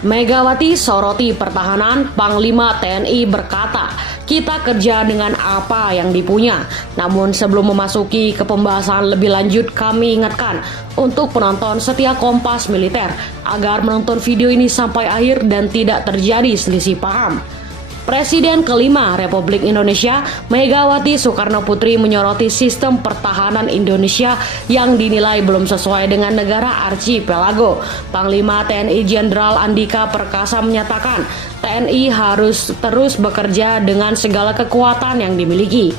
Megawati soroti pertahanan, Panglima TNI berkata, kita kerja dengan apa yang dipunya. Namun sebelum memasuki ke pembahasan lebih lanjut, kami ingatkan untuk penonton setia Kompas Militer agar menonton video ini sampai akhir dan tidak terjadi selisih paham. Presiden kelima Republik Indonesia, Megawati Soekarno Putri menyoroti sistem pertahanan Indonesia yang dinilai belum sesuai dengan negara archipelago. Panglima TNI Jenderal Andika Perkasa menyatakan TNI harus terus bekerja dengan segala kekuatan yang dimiliki.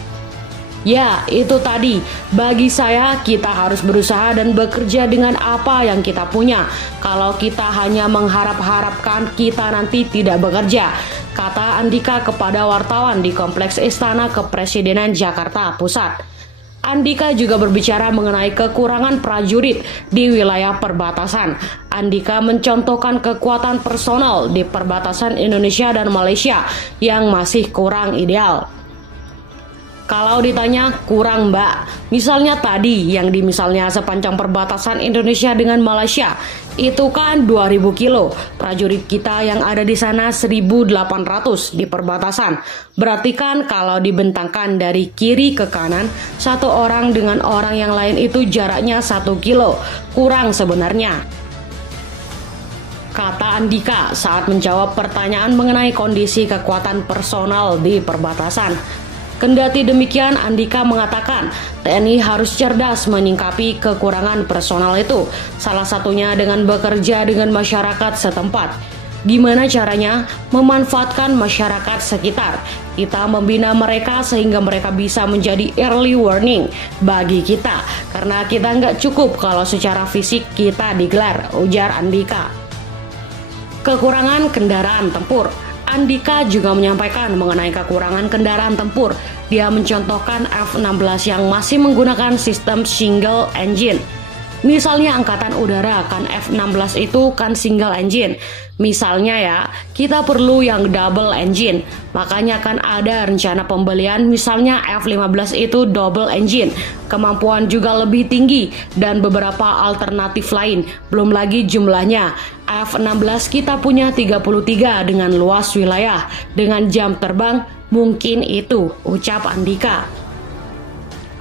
Ya, itu tadi. Bagi saya, kita harus berusaha dan bekerja dengan apa yang kita punya. Kalau kita hanya mengharap-harapkan, kita nanti tidak bekerja, kata Andika kepada wartawan di Kompleks Istana Kepresidenan Jakarta Pusat. Andika juga berbicara mengenai kekurangan prajurit di wilayah perbatasan. Andika mencontohkan kekuatan personal di perbatasan Indonesia dan Malaysia yang masih kurang ideal. Kalau ditanya kurang mbak, misalnya tadi yang misalnya sepanjang perbatasan Indonesia dengan Malaysia, itu kan 2000 kilo, prajurit kita yang ada di sana 1800 di perbatasan. Berarti kan kalau dibentangkan dari kiri ke kanan, satu orang dengan orang yang lain itu jaraknya 1 kilo, kurang sebenarnya, kata Andika saat menjawab pertanyaan mengenai kondisi kekuatan personal di perbatasan. Kendati demikian, Andika mengatakan TNI harus cerdas menyingkapi kekurangan personal itu, salah satunya dengan bekerja dengan masyarakat setempat. Gimana caranya? Memanfaatkan masyarakat sekitar. Kita membina mereka sehingga mereka bisa menjadi early warning bagi kita, karena kita nggak cukup kalau secara fisik kita digelar, ujar Andika. Kekurangan kendaraan tempur. Andika juga menyampaikan mengenai kekurangan kendaraan tempur. Dia mencontohkan F-16 yang masih menggunakan sistem single engine. Misalnya Angkatan Udara kan F-16 itu kan single engine. Misalnya ya, kita perlu yang double engine. Makanya kan ada rencana pembelian misalnya F-15 itu double engine. Kemampuan juga lebih tinggi dan beberapa alternatif lain. Belum lagi jumlahnya. F-16 kita punya 33 dengan luas wilayah. Dengan jam terbang mungkin itu, ucap Andika.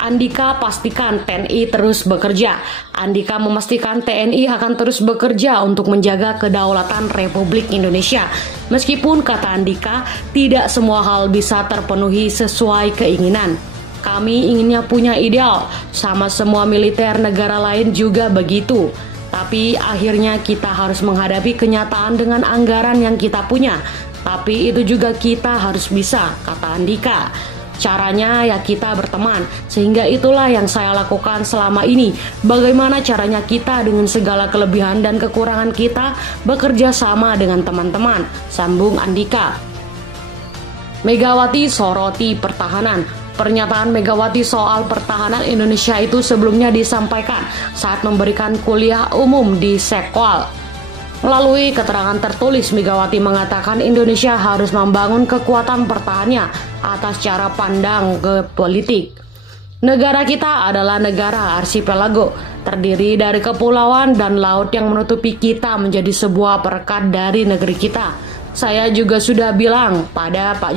Andika pastikan TNI terus bekerja. Andika memastikan TNI akan terus bekerja untuk menjaga kedaulatan Republik Indonesia. Meskipun, kata Andika, tidak semua hal bisa terpenuhi sesuai keinginan. Kami inginnya punya ideal, sama semua militer negara lain juga begitu. Tapi akhirnya kita harus menghadapi kenyataan dengan anggaran yang kita punya. Tapi itu juga kita harus bisa, kata Andika. Caranya ya kita berteman, sehingga itulah yang saya lakukan selama ini. Bagaimana caranya kita dengan segala kelebihan dan kekurangan kita bekerja sama dengan teman-teman, sambung Andika. Megawati soroti pertahanan. Pernyataan Megawati soal pertahanan Indonesia itu sebelumnya disampaikan saat memberikan kuliah umum di Sekwal. Melalui keterangan tertulis, Megawati mengatakan Indonesia harus membangun kekuatan pertahanannya atas cara pandang ke politik. Negara kita adalah negara arsipelago, terdiri dari kepulauan dan laut yang menutupi kita menjadi sebuah perekat dari negeri kita. Saya juga sudah bilang pada Pak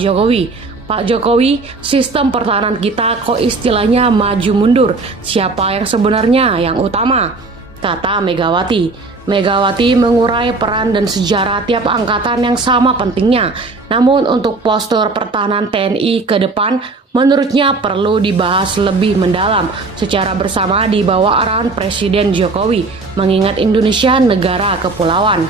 Jokowi, sistem pertahanan kita kok istilahnya maju mundur. Siapa yang sebenarnya yang utama? Kata Megawati. Megawati mengurai peran dan sejarah tiap angkatan yang sama pentingnya. Namun untuk postur pertahanan TNI ke depan, menurutnya perlu dibahas lebih mendalam secara bersama di bawah arahan Presiden Jokowi, mengingat Indonesia negara kepulauan.